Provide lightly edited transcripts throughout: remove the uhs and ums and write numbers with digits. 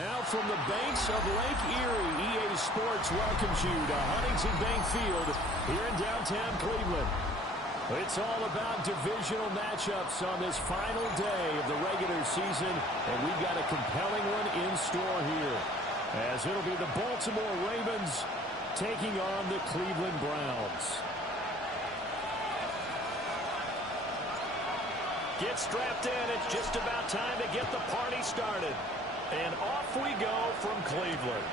Now from the banks of Lake Erie, EA Sports welcomes you to Huntington Bank Field here in downtown Cleveland. It's all about divisional matchups on this final day of the regular season, and we've got a compelling one in store here, as it'll be the Baltimore Ravens taking on the Cleveland Browns. Get strapped in. It's just about time to get the party started. And off we go from Cleveland.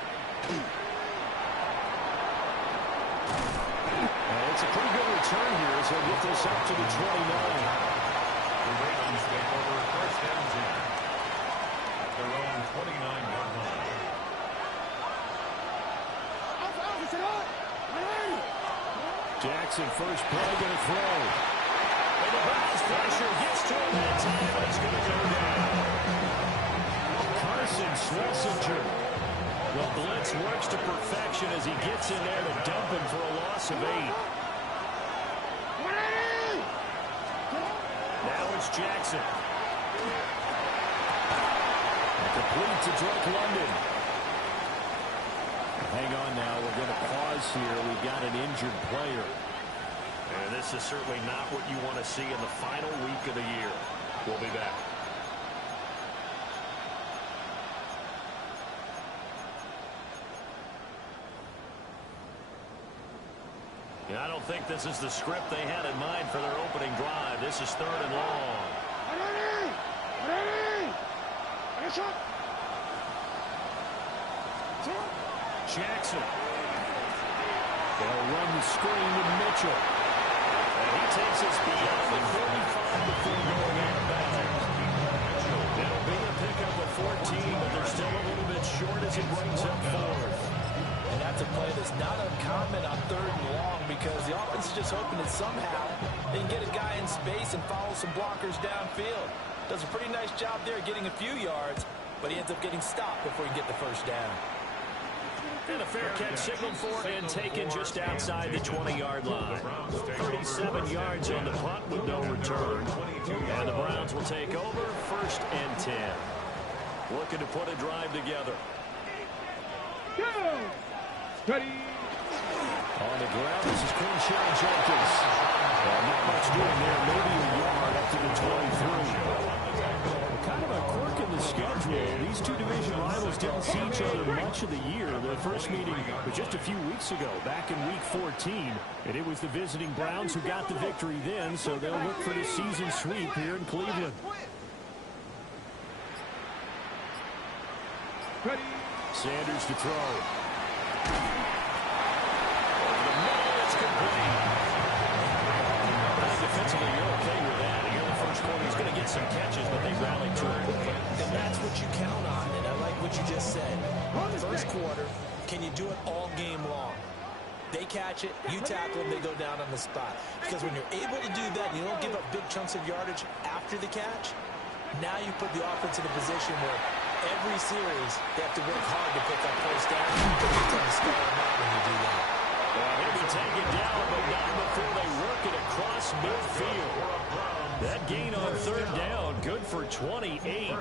It's a pretty good return here as they'll get this up to the 29. The Ravens get over first and 10 at their own 29-yard line. Jackson first play going to throw. And the Browns pressure gets to him that time, but it's going to go down. Carson Schlesinger. The blitz works to perfection as he gets in there to dump him for a loss of 8. Now it's Jackson. Complete to Drake London. Hang on now. We're going to pause here. We've got an injured player. And this is certainly not what you want to see in the final week of the year. We'll be back. I don't think this is the script they had in mind for their opening drive. This is 3rd and long. Jackson. They'll run the screen with Mitchell. And he takes us beyond the 45 before going out of bounds. It'll be a pickup of 14, but they're still a little bit short as it brings up 4th. And that's a play that's not uncommon on 3rd and long because the offense is just hoping that somehow they can get a guy in space and follow some blockers downfield. Does a pretty nice job there getting a few yards, but he ends up getting stopped before he can get the first down. And a fair catch signaled for and taken just outside the 20-yard line. 37 yards on the punt with no return. And the Browns will take over 1st and 10. Looking to put a drive together. Ready. On the ground, this is Quinshon Jenkins. Not much doing there, maybe a yard up to the 23. Kind of a quirk in the schedule. These two division rivals didn't see each other much of the year. Their first meeting was just a few weeks ago, back in Week 14. And it was the visiting Browns who got the victory then, so they'll look for the season sweep here in Cleveland. Ready. Sanders to throw. Over the middle, it's complete. Defensively, you're okay with that. Here in the first quarter, he's going to get some catches, but they rallied to him. And that's what you count on, and I like what you just said. First quarter, can you do it all game long? They catch it, you tackle them, they go down on the spot. Because when you're able to do that, you don't give up big chunks of yardage after the catch, now you put the offense in a position where every series, they have to work hard to pick up first down. You tend to stall them out when you do that. Well, he'll be taken down, but not before they work it across midfield. That gain on 3rd down, good for 28.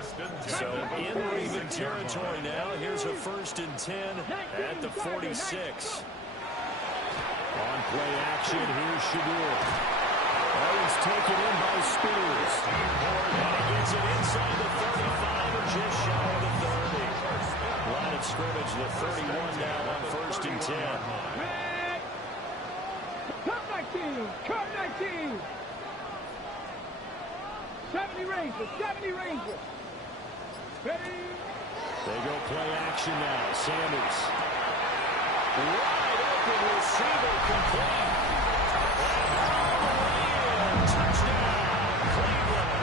So in Raven territory now, here's a 1st and 10 at the 46. On play action, here's Shadur. Owens taken in by Spears. And he gets it inside the 35 and just shy of the 30. Line of scrimmage, the 31 now on 1st and 10. Cut 19. 70 Rangers. 70 Rangers. Ready. They go play action now. Sanders. Wide open receiver complete. Touchdown, Cleveland.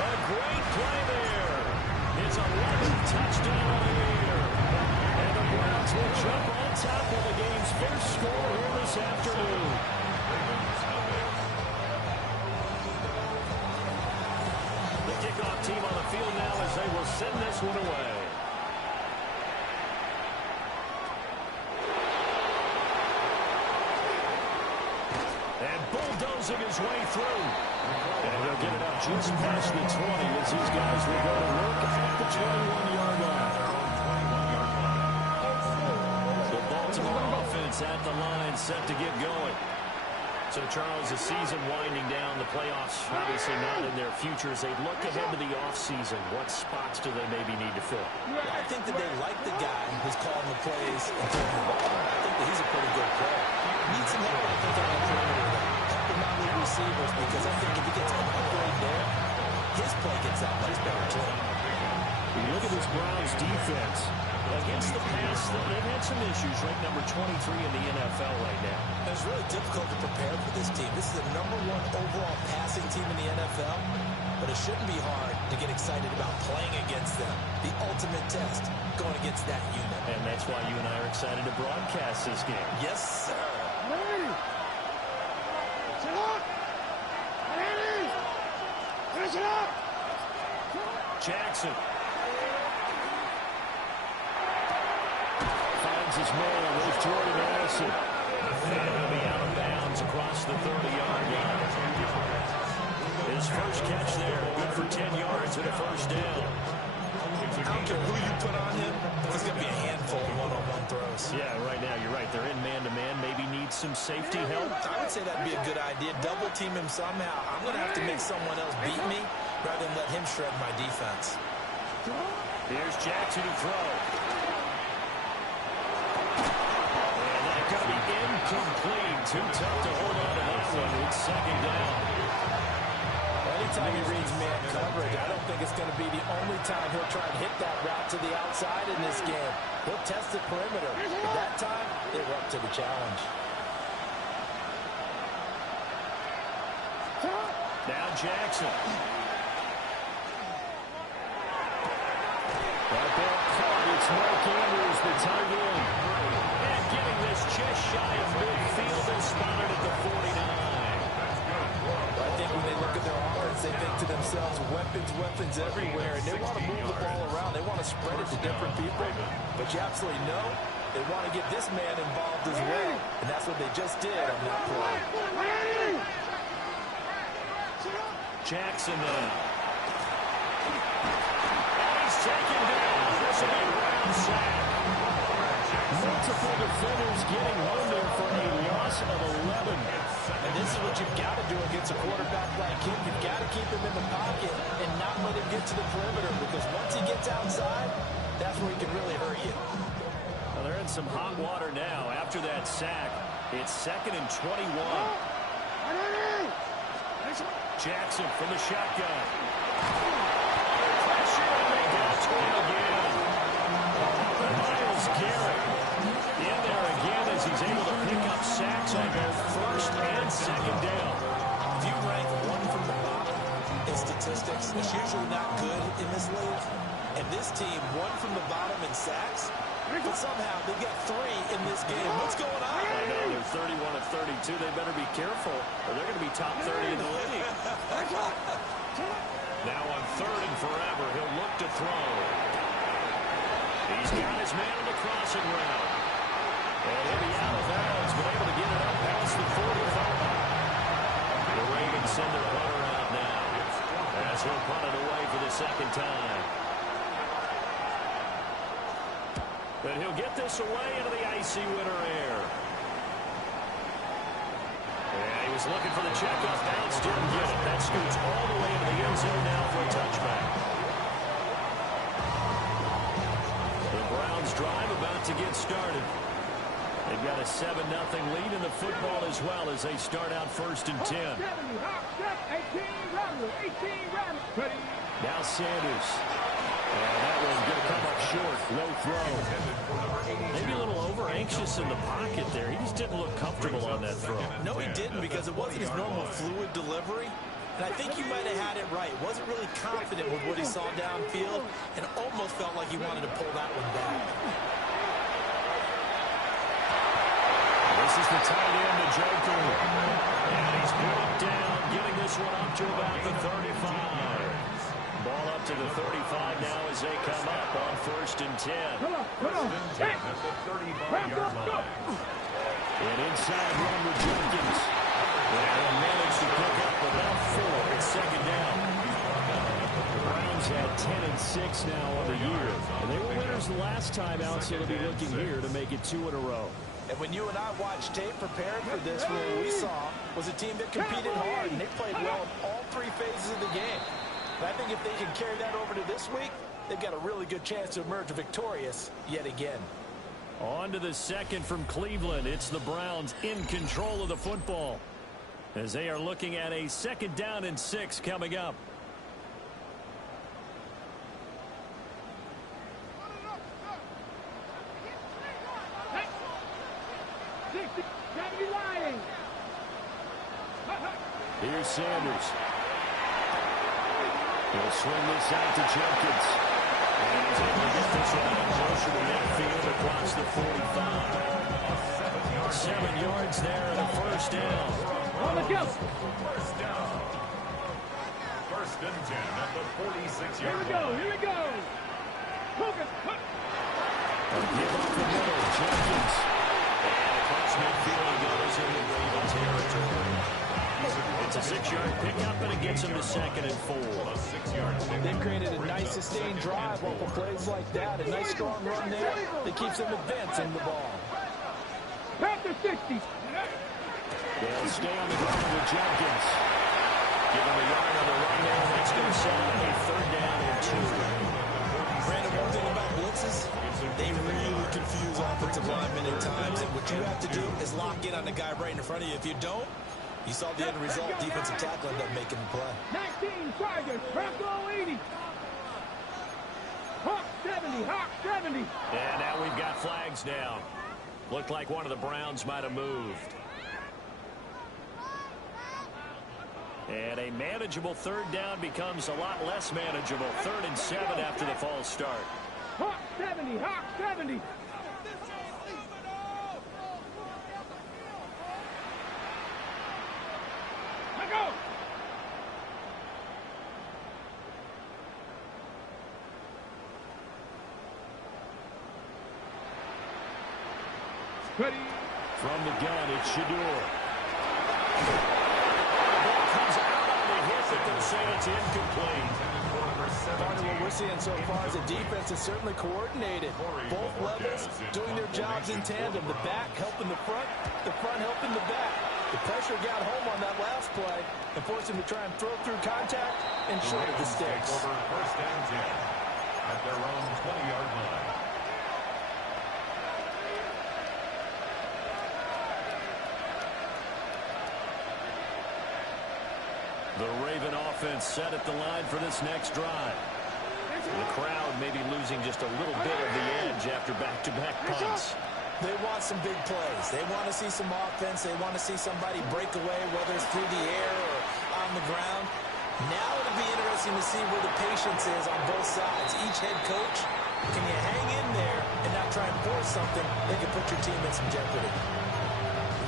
A great play there. It's 11th touchdown of the year. And the Browns will jump on top of the game's first score here this afternoon. The kickoff team on the field now as they will send this one away. And bulldozing his way through. And he'll get it up just past the 20 as these guys will go to work at the 21-yard line. The Baltimore offense at the line set to get going. So, Charles, the season winding down, the playoffs obviously not in their future. As they look ahead to the offseason, what spots do they maybe need to fill? Well, I think that they like the guy who's calling the plays and throwing the ball. I think that he's a pretty good player. Needs some help, I think, on the perimeter. Help him out with receivers, because I think if he gets an upgrade there, his play gets that much better, too. Look at this Browns defense. Against the pass, they've had some issues, ranked number 23 in the NFL right now. It's really difficult to prepare for this team. This is the #1 overall passing team in the NFL, but it shouldn't be hard to get excited about playing against them. The ultimate test, going against that unit. And that's why you and I are excited to broadcast this game. Yes, sir. Ready. Sit up. Ready. Finish it up. Jackson. Finds his man with Jordan Addison. And he'll be out of bounds across the 30-yard line. His first catch there, good for 10 yards and a first down. I don't care who you put on him, he's going to be a handful of one-on-one throws. Yeah, right now, you're right. They're in man-to-man. Maybe needs some safety help. I would say that'd be a good idea. Double team him somehow. I'm going to have to make someone else beat me rather than let him shred my defense. Here's Jackson to throw. And that's going to be incomplete. Too tough to hold on to that one. It's second down. Anytime he reads man coverage, I don't think it's going to be the only time he'll try and hit that route to the outside in this game. He'll test the perimeter. But that time, they were up to the challenge. Now Jackson. Right there caught. It's Mark Andrews, the tight end. And getting this just shy of midfield and spotted at the 49. I think when they look at their offense, they think to themselves, weapons everywhere, and they want to move the ball around. They want to spread it to different people, but you absolutely know they want to get this man involved as well, and that's what they just did on that play. Jackson then. And he's taken down. This will be a round sack. Multiple defenders getting home there for a loss of 11. And this is what you've got to do against a quarterback like him. You've got to keep him in the pocket and not let him get to the perimeter, because once he gets outside, that's where he can really hurt you. Well, they're in some hot water now. After that sack, it's 2nd and 21. Jackson from the shotgun. Pressure, and they got to him again. Myles Garrett in there again as he's able to pick up sacks on both first and second down. If you rank one from the bottom in statistics, it's usually not good in this league. And this team, one from the bottom in sacks, but somehow they got 3 in this game. What's going on? I know, they're 31 of 32. They better be careful, or they're going to be top 30 in the league. Now on 3rd and forever, he'll look to throw. He's got his man on the crossing route. And he'll be out of bounds, but able to get it up past the 45. The Ravens send their punter out now, as he'll punt it away for the second time. But he'll get this away into the icy winter air. Yeah, he was looking for the checkoff bounce, didn't get it. That scoots all the way into the end zone now for a touchback. The Browns drive about to get started. They've got a 7-0 lead in the football as well as they start out 1st and 10. 18 Ready. Now Sanders. And that one's going to come up short. No throw. Maybe a little over-anxious in the pocket there. He just didn't look comfortable on that throw. No, he didn't, because it wasn't his normal fluid delivery. And I think you might have had it right. Wasn't really confident with what he saw downfield and almost felt like he wanted to pull that one back. This is the tight end, the Joker. And he's brought down, getting this one up to about the 35. Ball up to the 35 now as they come up on 1st and 10. Come on. Hey. At the 35-yard line. An inside run with Jenkins. And managed to pick up about 4 at second down. The Browns had 10-6 now on the year. And they were winners the last time out, so they'll be looking here to make it 2 in a row. And when you and I watched tape preparing for this, what we saw was a team that competed hard, and they played well in all 3 phases of the game. And I think if they can carry that over to this week, they've got a really good chance to emerge victorious yet again. On to the second from Cleveland. It's the Browns in control of the football as they are looking at a 2nd down and 6 coming up. Here's Sanders. He'll swing this out to Jenkins. And he's able to get this one closer to midfield across the 45. 7 yards there and a 1st down. On the go. First down. 1st and 10 at the 46-yard Here we go. Here we go. Hook it. A give up the middle. Jenkins. And across midfield he goes into Raven territory. It's a 6-yard pickup, and it gets him to 2nd and 4. They've created a nice sustained drive off of plays like that. A nice strong run there that keeps them advancing the ball. Back to 60. They'll stay on the ground with Jenkins. Give him a yard on the run there, and that's going to set up a 3rd down and 2. Brandon, one thing about blitzes, they really confuse offensive linemen at times, and what you have to do is lock in on the guy right in front of you. If you don't, you saw the end result. Defensive tackle ended up making the play. 19 Tigers. Bronco 80. Hawk 70. Hawk 70. And now we've got flags down. Looked like one of the Browns might have moved. And a manageable 3rd down becomes a lot less manageable. 3rd and 7 after the false start. Hawk 70. Hawk 70. Let go. Ready. From the gun, it's Shador. Ball comes out on the hit, but they'll say it's incomplete. Part of what we're seeing so far is the defense is certainly coordinated. Both levels doing their jobs in tandem. The back helping the front helping the back. The pressure got home on that last play and forced him to try and throw through contact and short of the sticks. Over 1st and 10 at their own 20-yard line. The Raven offense set at the line for this next drive. The crowd may be losing just a little bit of the edge after back-to-back punts. They want some big plays. They want to see some offense. They want to see somebody break away, whether it's through the air or on the ground. Now it'll be interesting to see where the patience is on both sides. Each head coach, can you hang in there and not try and force something that can put your team in some jeopardy?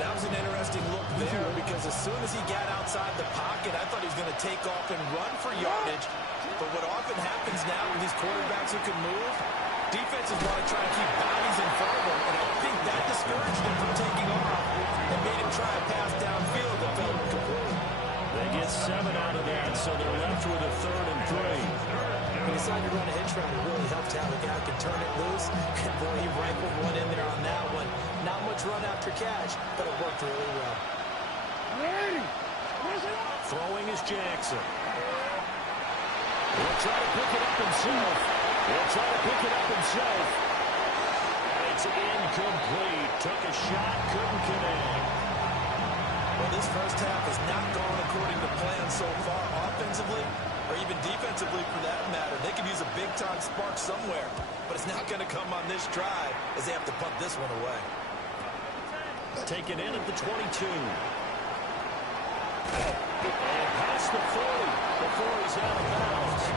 That was an interesting look there because as soon as he got outside the pocket, I thought he was going to take off and run for yardage. But what often happens now with these quarterbacks who can move, defenses want to try and keep bodies in front of them, and I think that discouraged him from taking off and made him try a pass downfield that fell incomplete. They get 7 out of that, so they're left with a 3rd and 3. When you decide to run a hitch route, it really helps to have a guy who can turn it loose. And boy, he rifled one in there on that one. Not much run after catch, but it worked really well. Throwing is Jackson. He'll try to pick it up himself. It's incomplete. Took a shot, couldn't connect. Well, this first half has not gone according to plan so far, offensively or even defensively for that matter. They could use a big-time spark somewhere, but it's not going to come on this drive as they have to punt this one away. Taken in at the 22. And past the 40 before he's out of bounds.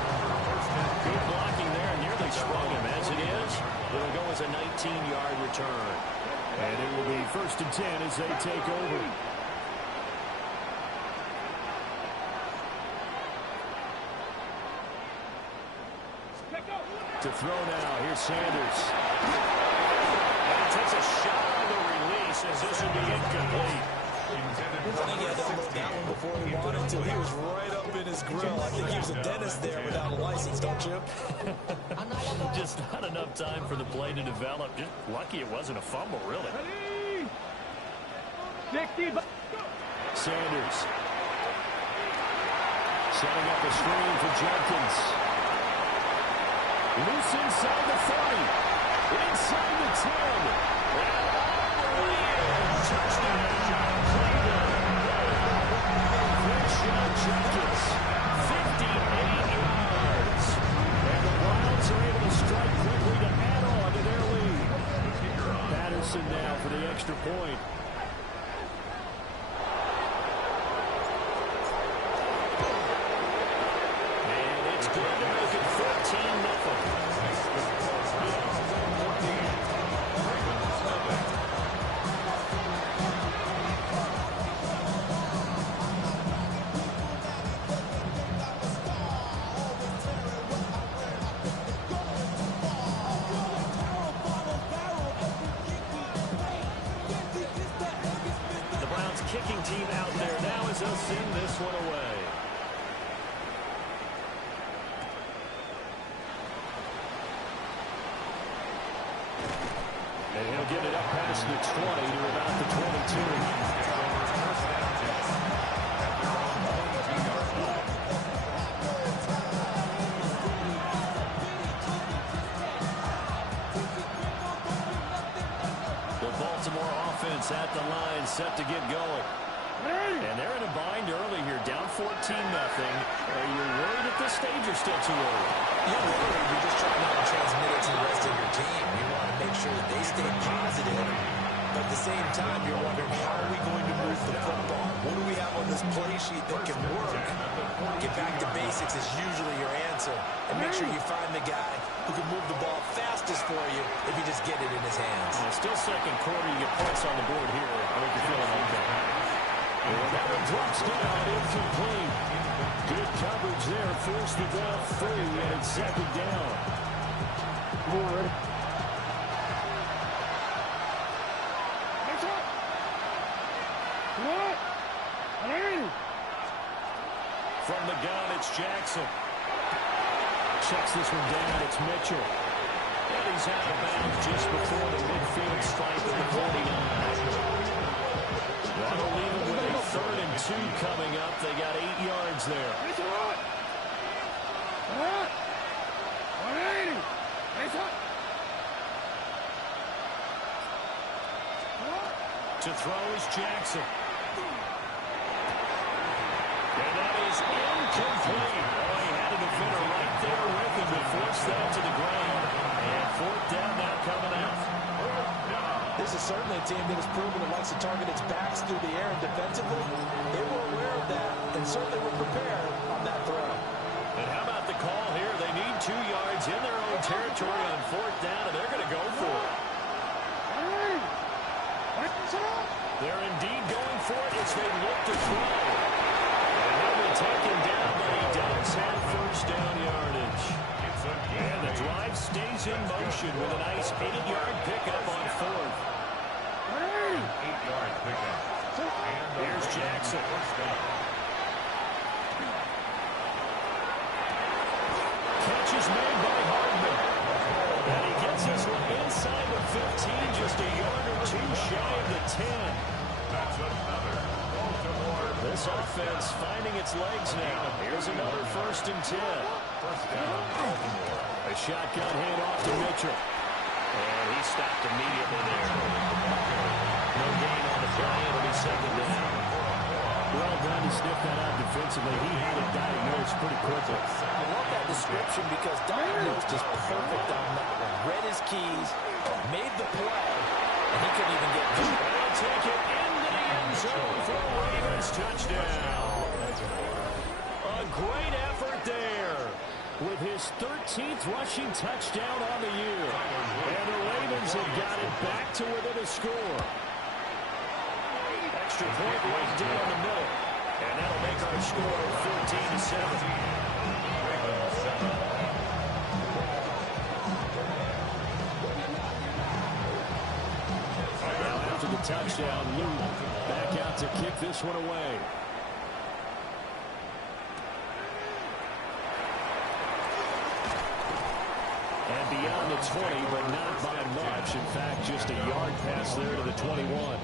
Good blocking there, nearly sprung him. As it is, it'll go as a 19-yard return. And it will be 1st and 10 as they take over. To throw now, here's Sanders. And he takes a shot on the release as this will be incomplete. I think he had to unload that one before he wanted to. He was right up in his grill. I think he was a dentist there without a license, don't you? Just not enough time for the play to develop. Just lucky it wasn't a fumble, really. 60. Sanders. Setting up a screen for Jenkins. Loose inside the 30. Inside the 10. And all the way in. Touchdown. Jenkins, 58 yards. And the Browns are able to strike quickly to add on to their lead. Patterson now for the extra point. And it's good to make it 14-0. Kicking team out there now as they'll send this one away. And he'll get it up past the 20 to about the 22. Baltimore offense at the line, set to get going. And they're in a bind early here, down 14-0. Are you worried at this stage or still too early? You're worried. You're just trying to transmit it to the rest of your team. You want to make sure that they stay positive. But at the same time, you're wondering, how are we going to move the football? What do we have on this play sheet that can work? Get back to basics is usually your answer. And make sure you find the guy who can move the ball fastest for you if you just get it in his hands. Still second quarter, you get points on the board here. I think you're feeling okay. And that one drops down, incomplete. Good coverage there, forced the ball free, and it's second down. Forward. From the gun, it's Jackson. Checks this one down, it's Mitchell. And he's out of bounds just before the midfield stripe at the 49. That'll leave him with a 3rd and 2 coming up. They got 8 yards there. To throw is Jackson. And that is incomplete. Oh, he had a defender right there with him to force that to the ground. And 4th down now coming out. This is certainly a team that has proven it likes to target its backs through the air, and defensively, they were aware of that and certainly were prepared on that throw. And how about the call here? They need 2 yards in their own territory on 4th down, and they're going to go for it. They're indeed going for it as they look to throw. And he'll be taken down, but he does have 1st down yardage. And the drive stays in motion with a nice 8-yard pickup on 4th. 8-yard pickup. Here's Jackson. Catch is made by Hardman. And he gets this one inside the 15, just a yard or 2 shy of the 10. That's another Baltimore. This offense finding its legs now. Here's another 1st and 10. First down, Baltimore. A shotgun handoff to Mitchell. And he stopped immediately there. No gain on the play. It'll be 2nd down. Well done to sniff that out defensively. He had it diagnosed pretty quickly. I love that description because diagnosed is perfect on that one. Read his keys, made the play, and he couldn't even get through. They'll take it into the end zone for a Ravens touchdown. A great effort there with his 13th rushing touchdown on the year. And the Ravens have got it back to within a score. Extra point right down the middle. And that'll make our score 14-7. Now after the touchdown, Luke back out set to kick this one away. And beyond the 20, but not by much. In fact, just a yard pass there to the 21.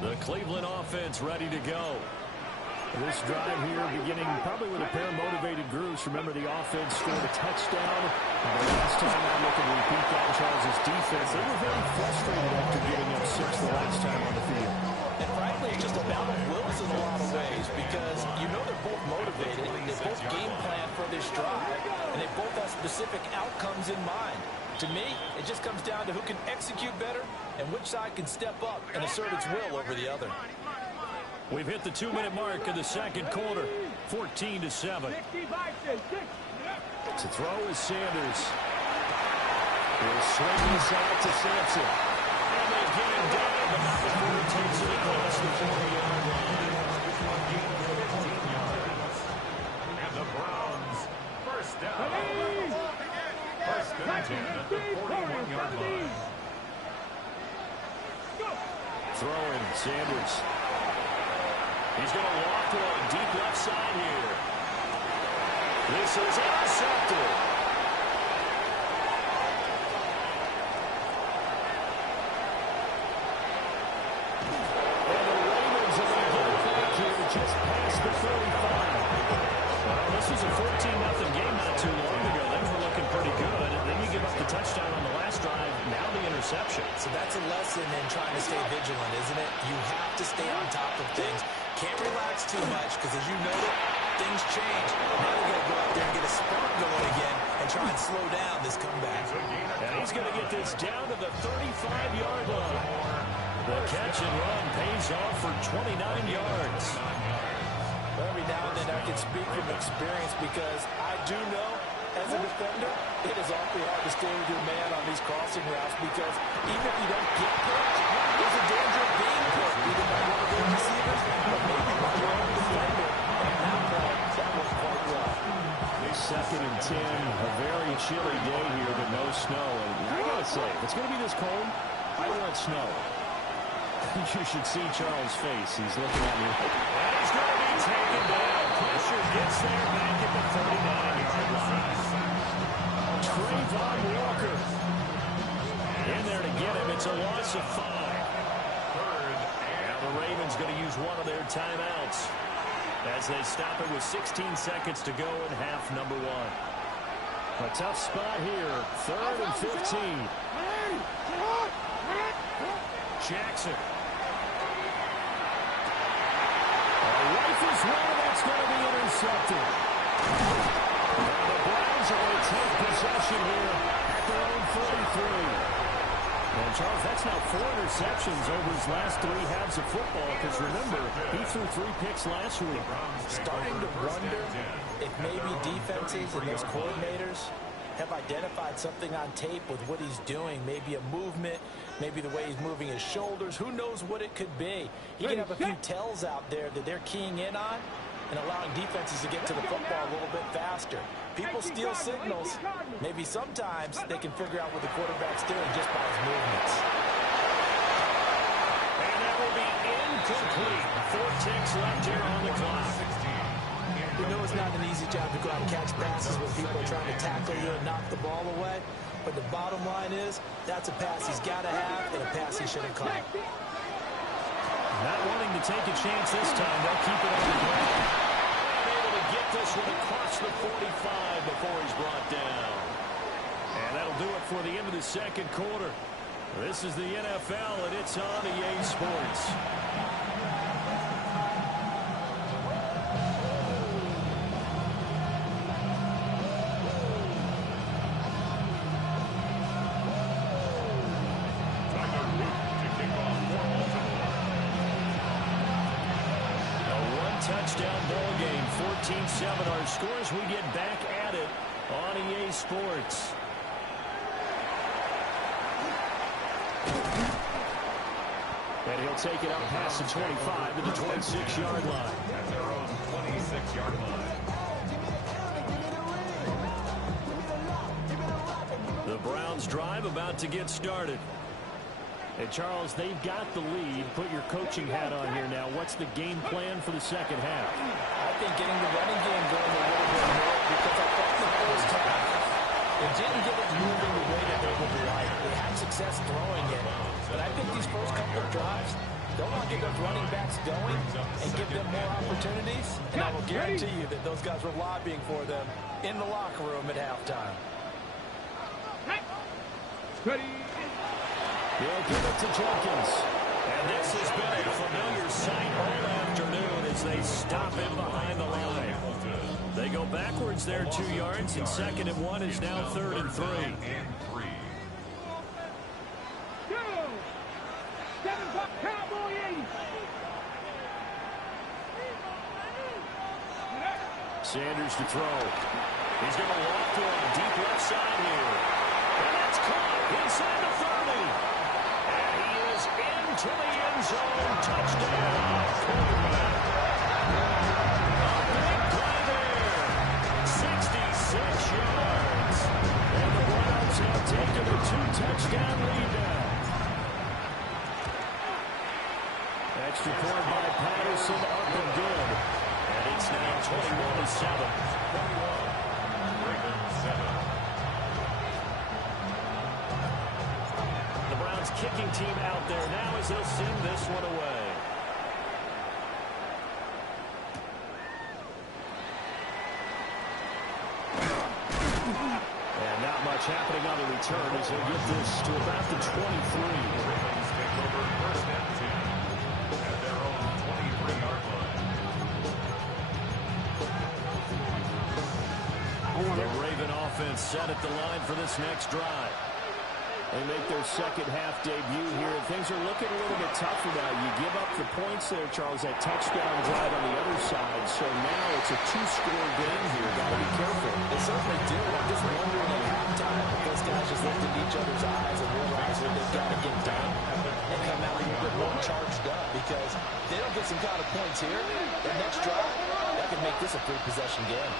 The Cleveland offense ready to go. This drive here beginning probably with a pair of motivated groups. Remember, the offense scored a touchdown. The last time I look and repeat that, Charles' defense, they were very frustrated after giving up 6 the last time on the field. And frankly, it's just a battle of wills in a lot of ways because you know they're both motivated. They both game plan for this drive, and they both have specific outcomes in mind. To me, it just comes down to who can execute better and which side can step up and assert its will over the other. We've hit the 2-minute mark of the second quarter, 14-7. To throw is Sanders. He'll swing this out to Sampson. And they get him down, but not before he takes it across the 40-yard line. And the Browns, first down. First and 10 at the 41-yard line. Throwing, Sanders. He's going to walk one deep left side here. This is intercepted. And the Ravens are going to get it back here just past the 45. Well, this was a 14-0 game not too long ago. They were looking pretty good. And then you give up the touchdown on the last drive. Now the interception. So that's a lesson in trying to stay vigilant, isn't it? You have to stay on top of things. Can't relax too much because, as you noted, things change. Now they're going to go out there and get a spark going again and try and slow down this comeback. And he's going to get this down to the 35-yard line. The catch and run pays off for 29 yards. Every now and then I can speak from experience because I do know, as a defender, it is awfully hard to stay with your man on these crossing routes because even if you don't get picked, there's a danger of being picked, either by one of those receivers or maybe by your own defender. And that play, that was quite well. Second and 10, a very chilly day here, but no snow. And I got to say, if it's going to be this cold, I want snow. You should see Charles' face. He's looking at me. And he's going to be taken down. Pressure gets there back at the 39-yard line. Trayvon Walker in there to get him. It's a loss of 5. Now the Ravens going to use one of their timeouts as they stop it with 16 seconds to go in half number 1. A tough spot here. 3rd and 15. Jackson. Rifles one, that's going to be intercepted. Now the Browns are going to take possession here at their own 43. And Charles, that's now 4 interceptions over his last 3 halves of football, because remember, he threw 3 picks last week. Starting to wonder if maybe defenses and those coordinators have identified something on tape with what he's doing, maybe a movement, maybe the way he's moving his shoulders. Who knows what it could be? You can have a few tells out there that they're keying in on and allowing defenses to get to the football a little bit faster. People steal signals. Maybe sometimes they can figure out what the quarterback's doing just by his movements. And that will be incomplete. 4 ticks left here on the clock. You know it's not an easy job to go out and catch passes when people are trying to tackle you and knock the ball away. But the bottom line is, that's a pass he's got to have and a pass he should have caught. Not wanting to take a chance this time. They'll keep it on the ground. And able to get this one across the 45 before he's brought down. And that'll do it for the end of the second quarter. This is the NFL, and it's on EA Sports. Touchdown ball game, 14-7. Our scores, we get back at it on EA Sports. And he'll take it out past the 25 to the 26-yard line. At their own 26-yard line. Browns drive about to get started. Hey, Charles, they've got the lead. Put your coaching hat on here now. What's the game plan for the second half? I think getting the running game going a little bit more, because I thought the first half, they didn't get it moving the way that they would like. They had success throwing it. But I think these first couple of drives, they'll want to get those running backs going and give them more opportunities. And I will guarantee you that those guys were lobbying for them in the locker room at halftime. Ready. They'll give it to Jenkins. And this has been a familiar sight all afternoon as they stop him behind the line. They go backwards there 2 yards, and 2nd and 1 is now 3rd and 3. Sanders to throw. He's going to walk to a deep left side here. And that's caught inside the 30. And he is into the end zone. Touchdown. A big play there. 66 yards. And the Browns have taken a 2-touchdown lead now. Extra point by Patterson, up and good. And it's now 21-7. 21, Ravens 7. The Browns kicking team out there now as they'll send this one away. And not much happening on the return as they get this to about the 23. Ravens take over 1st and 10 at their own 23-yard line. The Raven offense set at the line for this next drive. They make their second half debut here, and things are looking a little bit tougher now. You give up the points there, Charles, that touchdown drive on the other side. So now it's a 2-score game here. Got to be careful. They certainly do. I'm just wondering at halftime if those guys just looked in each other's eyes and realized what they've got to get done and come out a little bit more charged up, because they don't get some kind of points here. The next drive, that could make this a 3-possession game.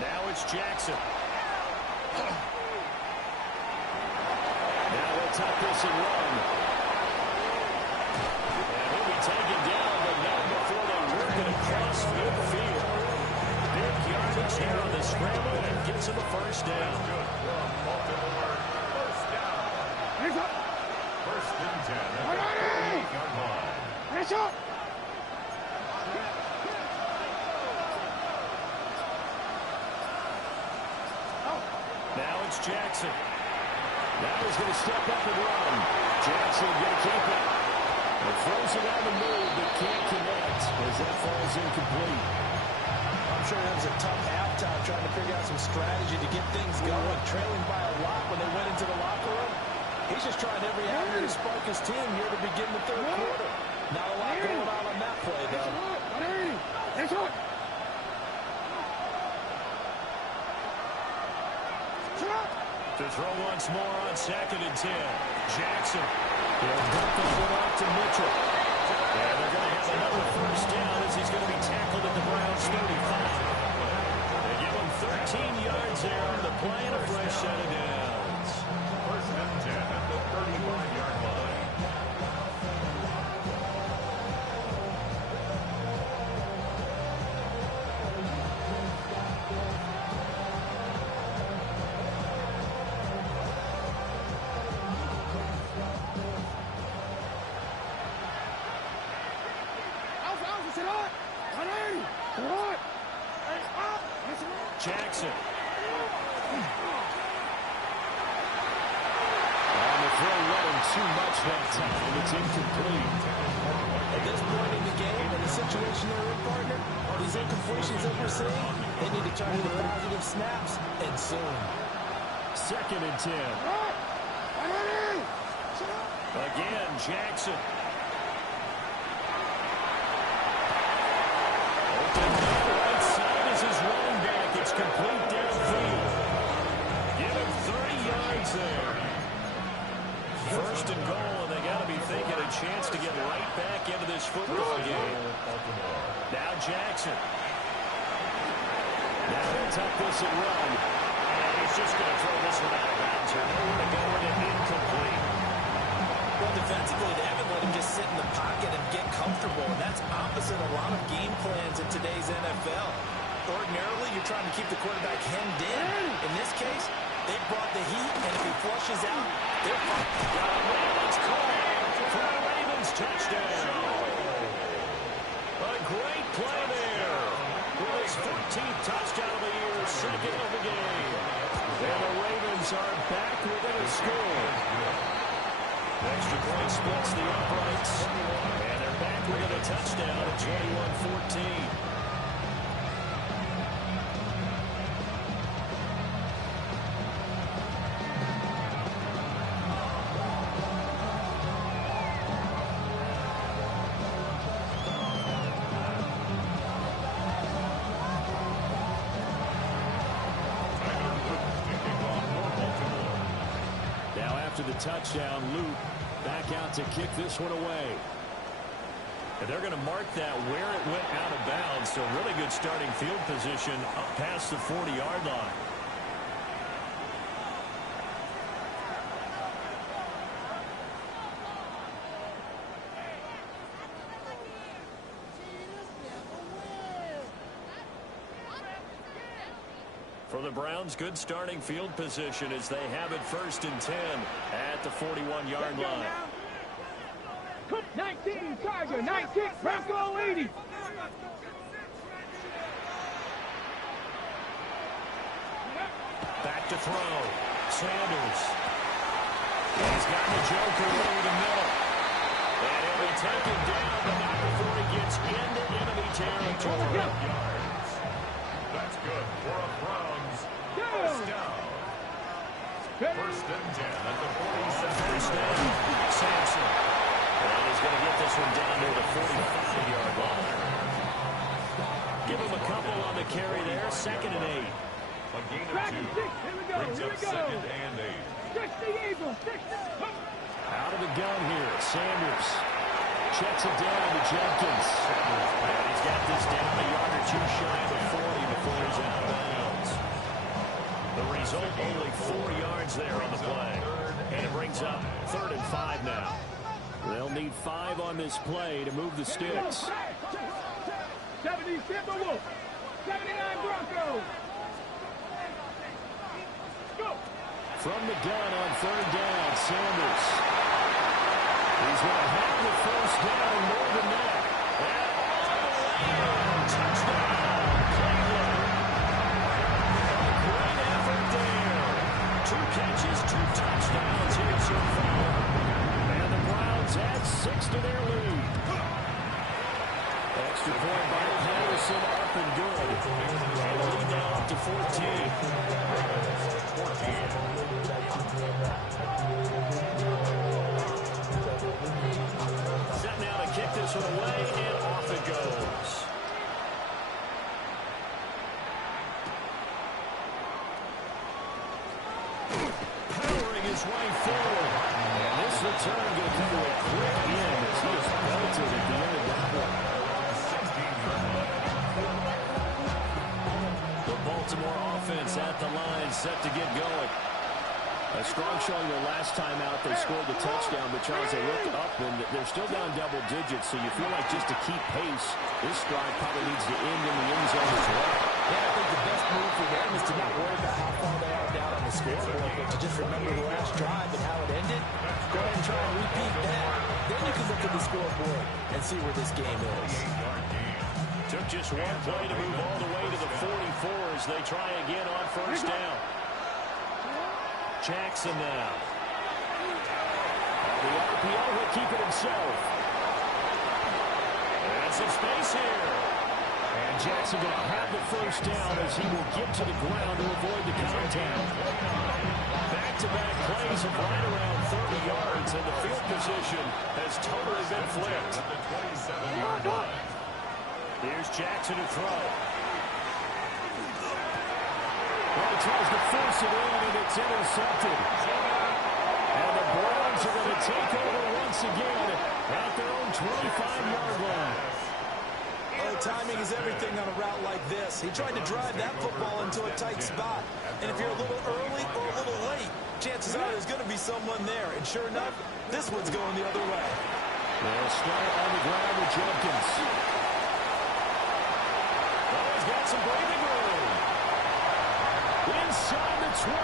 Now it's Jackson. Now he'll tuck this and run. And he'll be taken down, but not before they work it across midfield. Big yardage here on the scramble, and gets him a first down. Good from Baltimore. First down. 1st and 10 at the 48-yard line. Now it's Jackson. Now he's going to step up and run. Jackson going to keep it. And throws it on the move, but can't connect as that falls incomplete. I'm sure that was a tough halftime trying to figure out some strategy to get things going, trailing by a lot when they went into the locker room. He's just trying every avenue to spark his team here to begin the 3rd quarter. Not a lot going on that play, though. To throw once more on 2nd and 10. Jackson. He'll dump that one off to Mitchell. And they're going to have another first down as he's going to be tackled at the Browns' 35. They give him 13 yards there on the play and a fresh set of downs. 1st and 10 at the 35-yard line. Jackson. On the throw, running too much that time. It's incomplete. At this point in the game, in the situation they're in, partner, these incompletions that we're seeing, they need to turn into positive snaps, and soon. 2nd and 10. Again, Jackson. Open right side is his running back. It's complete downfield. Give him 30 yards there. 1st and goal, and they got to be be thinking a chance to get right back into this football game. Now Jackson. Now he'll tuck this and run. And he's just going to throw this one out of bounds here. Nowhere to go with it, incomplete. Well, defensively, they haven't let him just sit in the pocket and get comfortable. And that's opposite a lot of game plans in today's NFL. Ordinarily, you're trying to keep the quarterback hemmed in. In this case, they brought the heat, and if he flushes out, they're fine. Got a Ravens call for a Ravens touchdown. A great play there. With his 14th touchdown of the year, second of the game. And the Ravens are back within a score. Extra point splits the uprights. And they're back within a touchdown at 21-14. After the touchdown, Luke back out to kick this one away. And they're going to mark that where it went out of bounds. So really good starting field position up past the 40-yard line. For the Browns, good starting field position as they have it 1st and 10 at the 41-yard line. Cook 19, Tiger 19, Bronco 80. Back to throw. Sanders. He's got the Joker over the middle. And he'll be taken down, but not before he gets into enemy territory. That's good for a Browns first down. 1st and 10 at the 47. First down, Sampson. And he's going to get this one down near the 45-yard line. Give him a couple on the carry there. 2nd and 8. A gain of 2. Brings up 2nd and 8. 60 Eagles, 60. Out of the gun here, Sanders. Checks it down to Jenkins. And he's got this down a yard or 2 shy of the 40 before he's out of bounds. The result, only 4 yards there on the play. And it brings up 3rd and 5 now. They'll need 5 on this play to move the sticks. 70 Timberwolves, 79 Broncos. Go. From the gun on 3rd down, Sanders. He's going to have the 1st down, more than that. And all the way, touchdown, Cleveland. A great effort there. 2 catches, 2 touchdowns here so far. And the Browns add 6 to their lead. Extra point by Patterson, up and good. And the lead now up to 14. Set now to kick this one away, and off it goes. Powering his way forward. And this return going to come to a quick end as he is belted at the end of that one. The Baltimore offense at the line, set to get going. A strong showing the last time out. They scored the touchdown, but Charles, they look up, and they're still down double digits, so you feel like just to keep pace, this drive probably needs to end in the end zone as well. Yeah, I think the best move for them is to not worry about how far they are down on the scoreboard, but to just remember the last drive and how it ended. Go ahead and try and repeat that. Then you can look at the scoreboard and see where this game is. Took just one play to move all the way to the 44 as they try again on 1st down. Jackson now. The RPO will keep it himself. And some space here. And Jackson going to have the 1st down as he will get to the ground to avoid the contact. Back-to-back plays of right around 30 yards, and the field position has totally been flipped. Here's Jackson to throw. Well, he tries to force it in, and it's intercepted. And the Browns are going to take over once once again at their own 25-yard line. Oh, timing is everything on a route like this. He tried to drive that football into a tight spot. And if you're a little early or a little late, chances are there's going to be someone there. And sure enough, this one's going the other way. They'll start on the ground with Jenkins. Oh, he's got some breathing room. Inside the 20.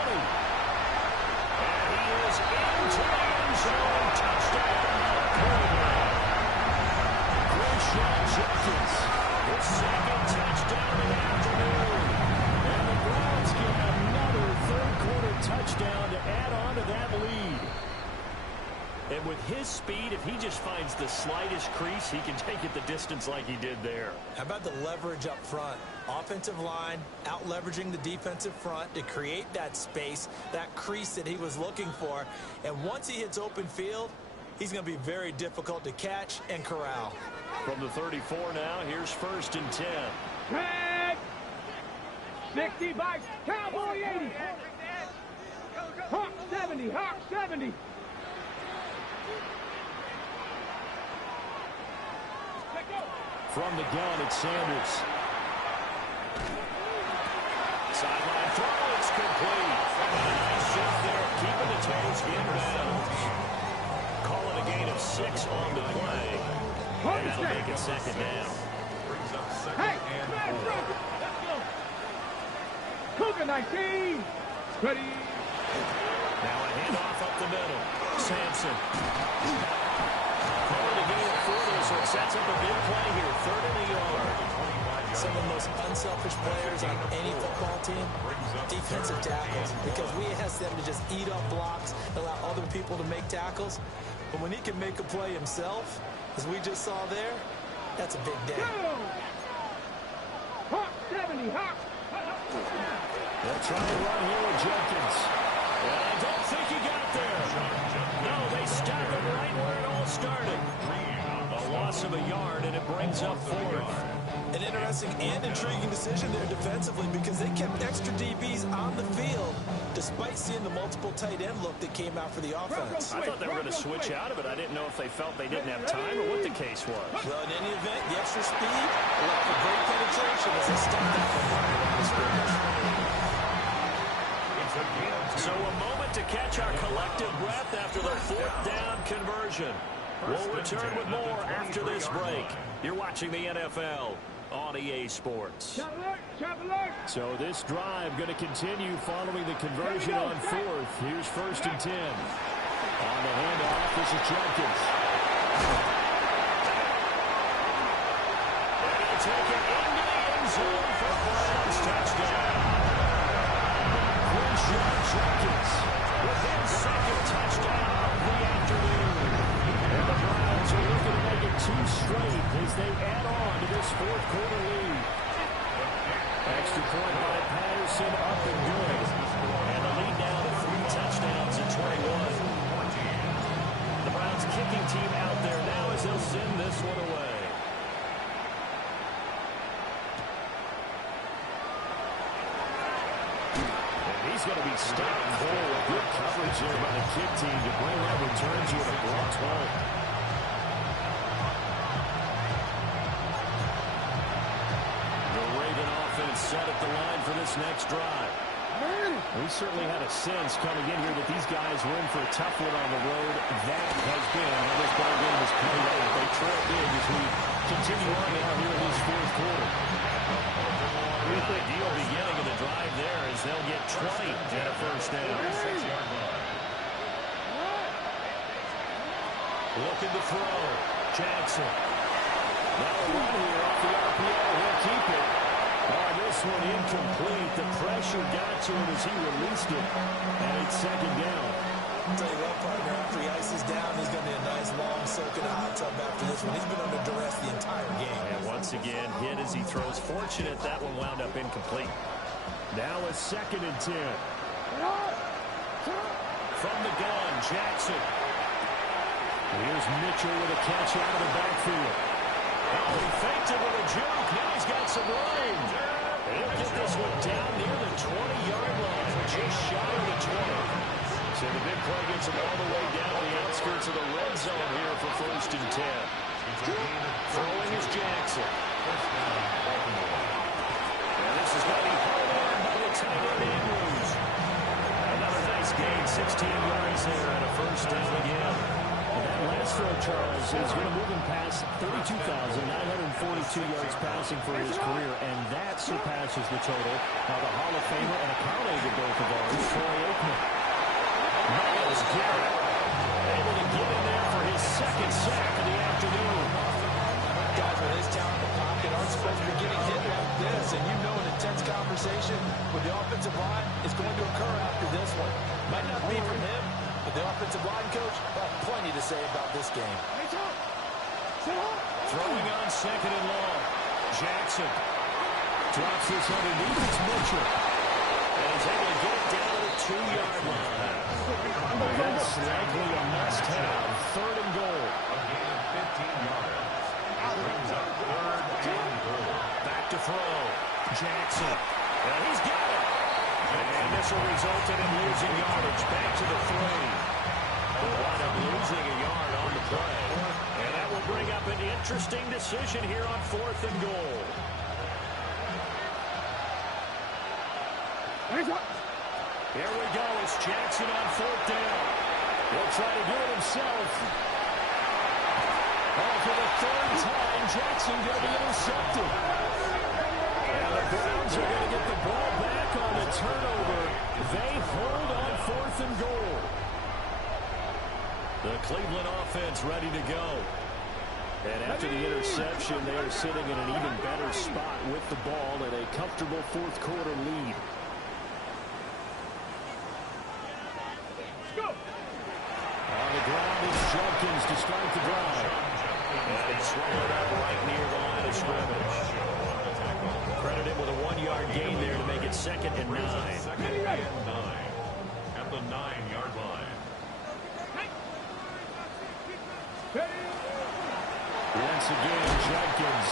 And he is into the end zone. Touchdown. Jenkins, his second touchdown of the afternoon. And the Browns get another third-quarter touchdown to add on to that lead. And with his speed, if he just finds the slightest crease, he can take it the distance like he did there. How about the leverage up front? Offensive line out-leveraging the defensive front to create that space, that crease that he was looking for. And once he hits open field, he's going to be very difficult to catch and corral. From the 34 now, here's 1st and 10. Drag. 60 by Cowboy 80. Hawk 70. Hawk 70. From the gun, it's Sanders. Sideline throw, it's complete. Nice shift there, keeping the toes inbounds. Call it a gain of 6 on the play. And that'll make it 2nd down. Hey, man, let's go. Cougar 19. Ready. Now a handoff up the middle. Sampson. Call it a gain of 40, so it sets up a big play here. 3rd and a yard. Some of the most unselfish players on any football team, defensive tackles, because we ask them to just eat up blocks, allow other people to make tackles. But when he can make a play himself, as we just saw there, that's a big day. Hawk 70, Hawk. They'll try to run here with Jenkins. And I don't think he got there. No, they stop it right where it all started. A loss of a yard, and it brings up 4th. An interesting and intriguing decision there defensively because they kept extra DBs on the field despite seeing the multiple tight end look that came out for the offense. I thought they were going to switch out of it. I didn't know if they felt they didn't have time or what the case was. Well, in any event, the extra speed allowed for great penetration as they stopped that from running around the scrimmage. So a moment to catch our collective breath after the 4th down conversion. We'll return with more after this break. You're watching the NFL on EA Sports. So this drive going to continue following the conversion on 4th. Here's 1st and 10. On the handoff, this is Jenkins. And he'll take it into the end zone for a Browns touchdown. Jenkins with his 2nd touchdown of the afternoon. And the Browns are looking to make it 2 straight as they add on to this 4th-quarter lead. Extra point by Patterson, up and good. And the lead now to 3 touchdowns at 21. The Browns kicking team out there now as they'll send this one away. He's going to be stopped for good coverage there by the kick team to bring that return to a blocked home. The Raven offense set at the line for this next drive. We certainly had a sense coming in here that these guys were in for a tough one on the road. That has been how this ball game has played out. They trail big as we continue on now here in this 4th quarter. The ideal beginning of the drive there is they'll get 20 and a 1st down. Looking to throw. Jackson. Now a run here off the RPO. He'll keep it. Oh, this one incomplete. The pressure got to him as he released it. And it's 2nd down. I'll tell you what, partner, after he ices down, he's going to be a nice, long, soaking hot tub after this one. He's been under duress the entire game. And once again, hit as he throws. Fortunate that one wound up incomplete. Now a 2nd and 10. From the gun, Jackson. Here's Mitchell with a catch out of the backfield. Oh, he faked it with a juke. Now he's got some room. He'll get this one down near the 20-yard line. Just shy of the 20. So the big play gets him all the way down the outskirts transfer to the red zone here for 1st and 10. Throwing is Jackson. And this is going to be held in by the tight end Andrews. Another nice gain, 16 yards there and a 1st down again. That last throw, Charles, is going to move him past 32,942 yards passing for his career, and that surpasses the total of the Hall of Famer and accounting to both of ours, Troy Aikman. Miles Garrett able to get in there for his 2nd sack of the afternoon. Guys with his talent in the pocket aren't supposed to be getting hit like this, and you know an intense conversation with the offensive line is going to occur after this one. Might not be from him, but the offensive line coach will have plenty to say about this game. Throwing on 2nd and long. Jackson drops this underneath. It's Mitchell. And he's able to get it down to the 2-yard line. That's likely a must-have. 3rd and goal. Again, 15 yards. Brings up 3rd and goal. Back to throw. Jackson. And he's got it. And this will result in him losing yardage. Back to the 3. Wind up losing a yard on the play. And that will bring up an interesting decision here on 4th and goal. Here we go. It's Jackson on 4th down. He'll try to do it himself. Oh, for the 3rd time, Jackson going to be intercepted. And the Browns are going to get the ball back on the turnover. They hold on 4th and goal. The Cleveland offense ready to go. And after the interception, they are sitting in an even better spot with the ball and a comfortable 4th quarter lead. On the ground is Jenkins to start the drive. And he swallowed up right near the line of scrimmage. Credit him with a 1-yard gain there to make it 2nd and 9. 2nd and 9 at the 9-yard line. Once again, Jenkins.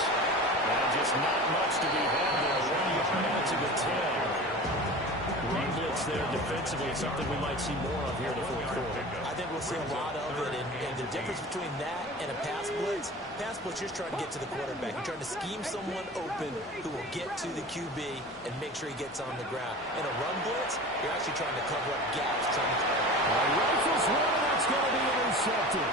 And just not much to be had there. 1 yard out to the 10. Run blitz there defensively, something we might see more of here in the 4th quarter. I think we'll see a lot of it, and the difference between that and a pass blitz, you're trying to get to the quarterback. You're trying to scheme someone open who will get to the QB and make sure he gets on the ground. In a run blitz, you're actually trying to cover up gaps. Rifles one, that's going to be intercepted.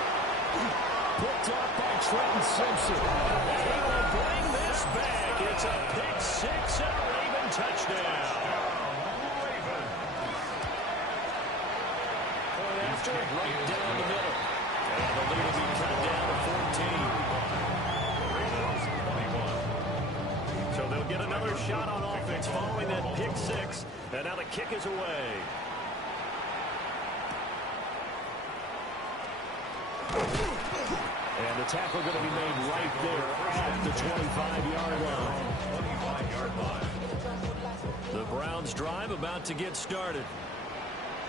Picked up by Trenton Simpson. He will bring this back. It's a pick 6 and a Raven touchdown. Right down the middle. And the lead will be cut down to 14. So they'll get another shot on offense following that pick 6. And now the kick is away. And the tackle going to be made right there at the 25-yard line. The Browns drive about to get started.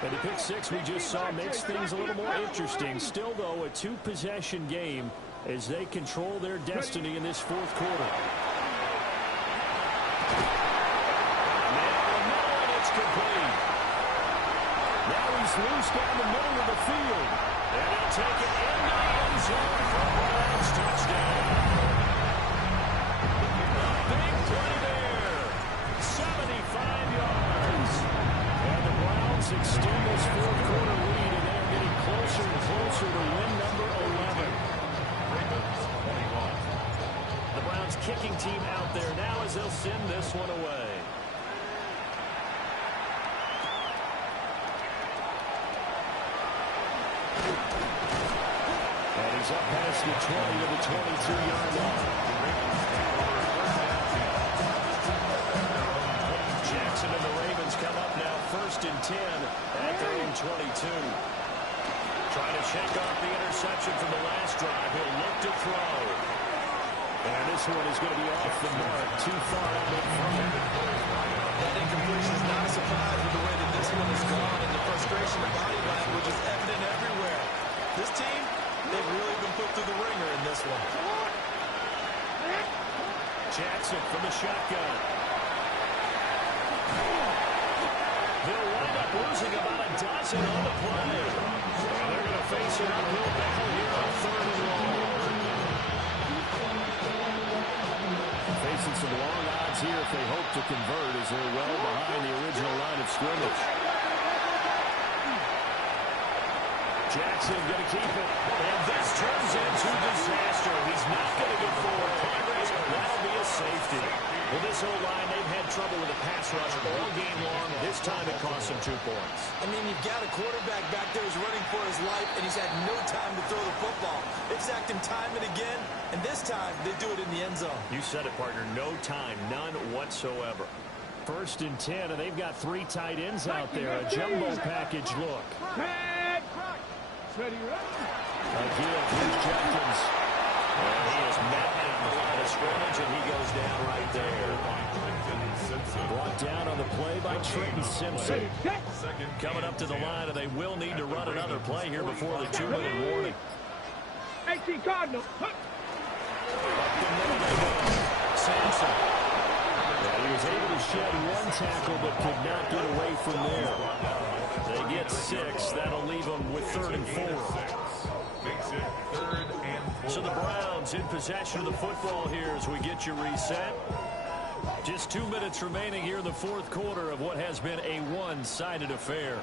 And the pick 6 we just saw makes things a little more interesting. Still, though, a 2-possession game as they control their destiny in this 4th quarter. And it's complete. Now he's loose down the middle of the field. And he'll take it into the end zone for a Browns touchdown. Big play there. 75 yards. And the Browns extend this 4th quarter lead, and they're getting closer and closer to win number 11. The Browns kicking team out there now as they'll send this one away. And he's up past the 20 to the 22-yard line. Jackson and the Ravens come up now 1st and 10 at their own 22. Trying to shake off the interception from the last drive. He'll look to throw. And this one is going to be off the mark. Too far out in front. That incompletion is not a surprise with the way that this one has gone, and the frustration, the body language is evident everywhere. This team, they've really been put through the ringer in this one. Jackson from the shotgun. They'll wind up losing about a dozen on the play. And they're going to face an uphill battle here on 3rd and long. Facing some long odds here if they hope to convert as they're well behind the original line of scrimmage. Jackson going to keep it. And this turns into disaster. He's not going to get forward progress. That'll be a safety. Well, this O-line, they've had trouble with the pass rush all game long. This time it cost them 2 points. I mean, you've got a quarterback back there who's running for his life, and he's had no time to throw the football. They've sacked him time and again, and this time they do it in the end zone. You said it, partner. No time. None whatsoever. 1st and 10, and they've got 3 tight ends out there. A jumbo package look. Ready, Again, here's Jenkins. And he is met at the line of scrimmage, and he goes down right there. Brought down on the play by Trenton Simpson. Coming up to the line, and they will need to run another play here before the 2-minute warning. 18 Cardinal. Up the middle they go. Sampson. He was able to shed 1 tackle, but could not get away from there. They get 6. That'll leave them with 3rd and 4. Makes it 3rd and 4. So the Browns in possession of the football here as we get you reset. Just 2 minutes remaining here in the 4th quarter of what has been a one-sided affair.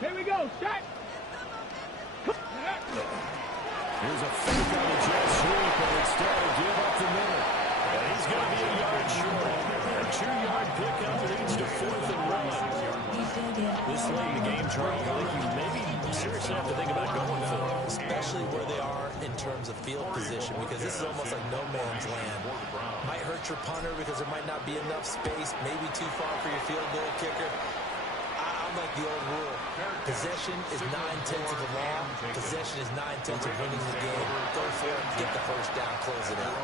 Here we go, shot. Here's a fake on the jet sweep, and instead of give up the middle. And he's going to be a yard short. A 2-yard pickup leads to 4th and 1. This late in the game, Charles, I think you maybe seriously have to think about going for it. Especially where they are in terms of field position, because this is almost like no man's land. Might hurt your punter because there might not be enough space, maybe too far for your field goal kicker. I'm like the old rule. Possession is 9/10 of the law. Possession is 9/10 of winning the game. Go for it, get the first down, close it out.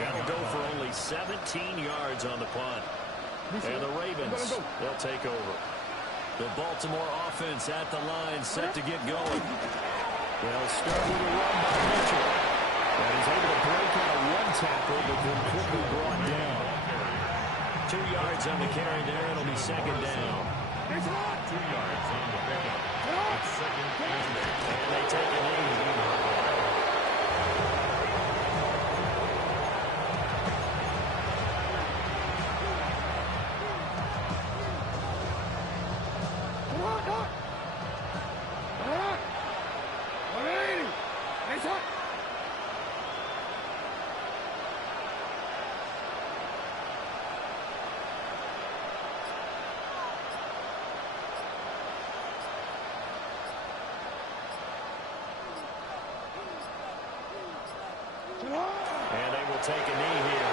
That'll go for only 17 yards on the punt. And the Ravens, they'll take over. The Baltimore offense at the line, set to get going. They'll start with a run by Mitchell. And he's able to break out of 1 tackle, but then quickly brought down. 2 yards on the carry there. It'll be 2nd down. 2 yards on the pickup. It's 2nd and 8. And they take a lead. And they will take a knee here.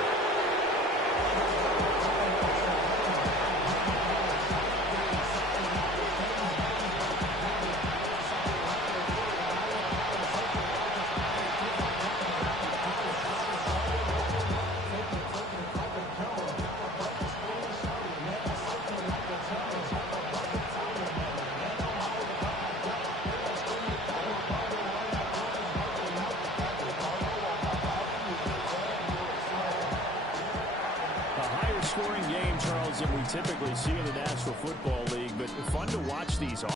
Scoring game, Charles, that we typically see in the National Football League, but fun to watch these